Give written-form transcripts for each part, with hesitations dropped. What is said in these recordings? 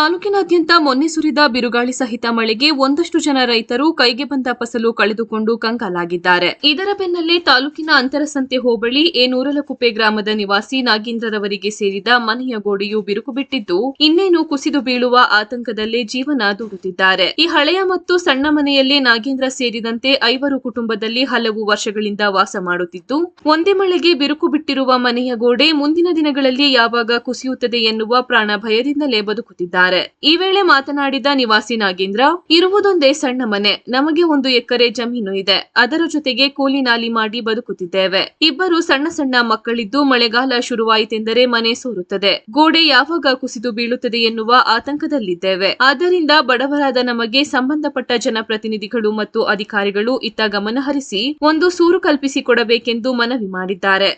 ತಾಲೂಕಿನಾದ್ಯಂತ ಮೊನ್ನೆ ಸುರಿದ ಬಿರುಗಾಳಿ ಸಹಿತ ಮಳೆಗೆ ಒಂದಷ್ಟು ಜನ ರೈತರು ಕೈಗೆ ಬಂದ ಫಸಲು ಕಳೆದುಕೊಂಡು ಕಂಗಾಲಾಗಿದ್ದಾರೆ. ಇದರ ಬೆನ್ನಲ್ಲೇ ತಾಲೂಕಿನ ಅಂತರಸಂತೆ ಹೋಬಳಿ ನೂರಲಕುಪ್ಪೆ ಗ್ರಾಮದ ನಿವಾಸಿ ನಾಗೇಂದ್ರರವರಿಗೆ ಸೇರಿದ ಮನೆಯ ಗೋಡೆಯು ಬಿರುಕು ಬಿಟ್ಟಿದ್ದು, ಇನ್ನೇನು ಕುಸಿದು ಬೀಳುವ ಆತಂಕದಲ್ಲೇ ಜೀವನ ದೂಡುತ್ತಿದ್ದಾರೆ. ಈ ಹಳೆಯ ಮತ್ತು ಸಣ್ಣ ಮನೆಯಲ್ಲೇ ನಾಗೇಂದ್ರ ಸೇರಿದಂತೆ 5 ಕುಟುಂಬದಲ್ಲಿ ಹಲವು ವರ್ಷಗಳಿಂದ ವಾಸ ಮಾಡುತ್ತಿದ್ದು, ಒಂದೇ ಮಳೆಗೆ ಬಿರುಕು ಬಿಟ್ಟಿರುವ ಮನೆಯ ಗೋಡೆ ಮುಂದಿನ ದಿನಗಳಲ್ಲಿ ಯಾವಾಗ ಕುಸಿಯುತ್ತದೆ ಎನ್ನುವ ಪ್ರಾಣ ಭಯದಿಂದಲೇ ಬದುಕುತ್ತಿದ್ದಾರೆ. ಈ ವೇಳೆ ಮಾತನಾಡಿದ ನಿವಾಸಿ ನಾಗೇಂದ್ರ, ಇರುವುದೊಂದೇ ಸಣ್ಣ ಮನೆ, ನಮಗೆ 1 ಎಕರೆ ಜಮೀನು ಇದೆ, ಅದರ ಜೊತೆಗೆ ಕೂಲಿ ನಾಲಿ ಮಾಡಿ ಬದುಕುತ್ತಿದ್ದೇವೆ. ಇಬ್ಬರು ಸಣ್ಣ ಸಣ್ಣ ಮಕ್ಕಳಿದ್ದು ಮಳೆಗಾಲ ಶುರುವಾಯಿತೆಂದರೆ ಮನೆ ಸೋರುತ್ತದೆ, ಗೋಡೆ ಯಾವಾಗ ಕುಸಿದು ಬೀಳುತ್ತದೆ ಎನ್ನುವ ಆತಂಕದಲ್ಲಿದ್ದೇವೆ. ಆದ್ದರಿಂದ ಬಡವರಾದ ನಮಗೆ ಸಂಬಂಧಪಟ್ಟ ಜನಪ್ರತಿನಿಧಿಗಳು ಮತ್ತು ಅಧಿಕಾರಿಗಳು ಇತ್ತ ಗಮನ ಹರಿಸಿ ಒಂದು ಸೂರು ಕಲ್ಪಿಸಿಕೊಡಬೇಕೆಂದು ಮನವಿ ಮಾಡಿದ್ದಾರೆ.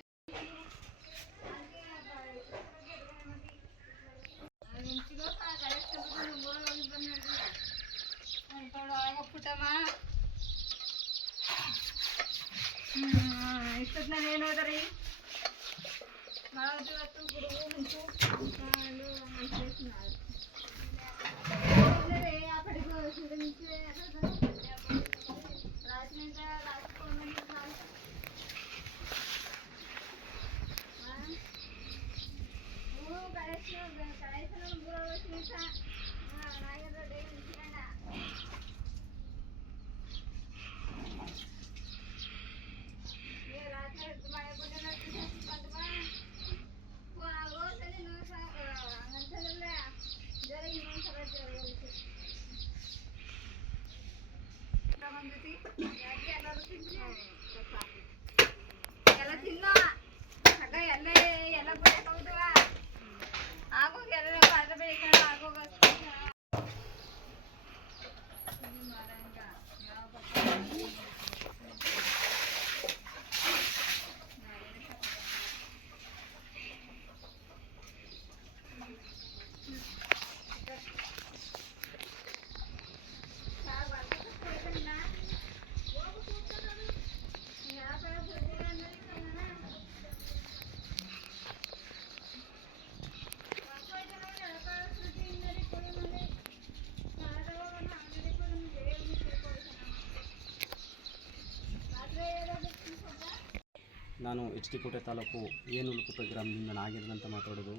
ನಾನು HD ಕೋಟೆ ತಾಲೂಕು ನೂರಲಕುಪ್ಪೆ ಗ್ರಾಮದಿಂದ ನಾಗೇಂದ್ರ ಅಂತ ಮಾತಾಡೋದು.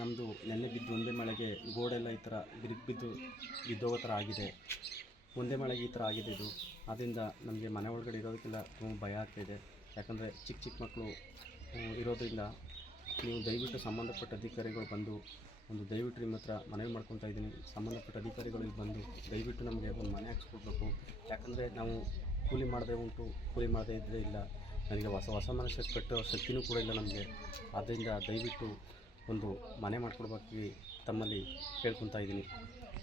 ನಮ್ಮದು ನೆನ್ನೆ ಬಿದ್ದು ಒಂದೇ ಮಳೆಗೆ ಗೋಡೆಲ್ಲ ಈ ಥರ ಬಿದ್ದೋಗೋ ಥರ ಆಗಿದೆ. ಒಂದೇ ಮಳೆಗೆ ಈ ಥರ ಆಗಿದೆ ಇದು. ಆದ್ದರಿಂದ ನಮಗೆ ಮನೆ ಒಳಗಡೆ ಇರೋದಕ್ಕೆಲ್ಲ ತುಂಬ ಭಯ ಆಗ್ತಾಯಿದೆ. ಯಾಕಂದರೆ ಚಿಕ್ಕ ಮಕ್ಕಳು ಇರೋದರಿಂದ ನೀವು ದಯವಿಟ್ಟು ಸಂಬಂಧಪಟ್ಟ ಅಧಿಕಾರಿಗಳು ಬಂದು ದಯವಿಟ್ಟು ನಿಮ್ಮ ಹತ್ರ ಮನವಿ ಮಾಡ್ಕೊತಾ ಇದ್ದೀನಿ. ಸಂಬಂಧಪಟ್ಟ ಅಧಿಕಾರಿಗಳಿಗೆ ಬಂದು ದಯವಿಟ್ಟು ನಮಗೆ ಒಂದು ಮನೆ ಹಾಕ್ಸ್ಕೊಡ್ಬೇಕು. ಯಾಕಂದರೆ ನಾವು ಕೂಲಿ ಮಾಡದೇ ಇದ್ದರೆ ಇಲ್ಲ, ನನಗೆ ಹೊಸ ಮನೆ ಕಟ್ಟೋ ಶಕ್ತಿನೂ ಕೂಡ ಇಲ್ಲ ನಮಗೆ. ಆದ್ದರಿಂದ ದಯವಿಟ್ಟು ಒಂದು ಮನೆ ಮಾಡಿಕೊಡ್ಬೇಕು ತಮ್ಮಲ್ಲಿ ಕೇಳ್ಕೊತಾ ಇದ್ದೀನಿ.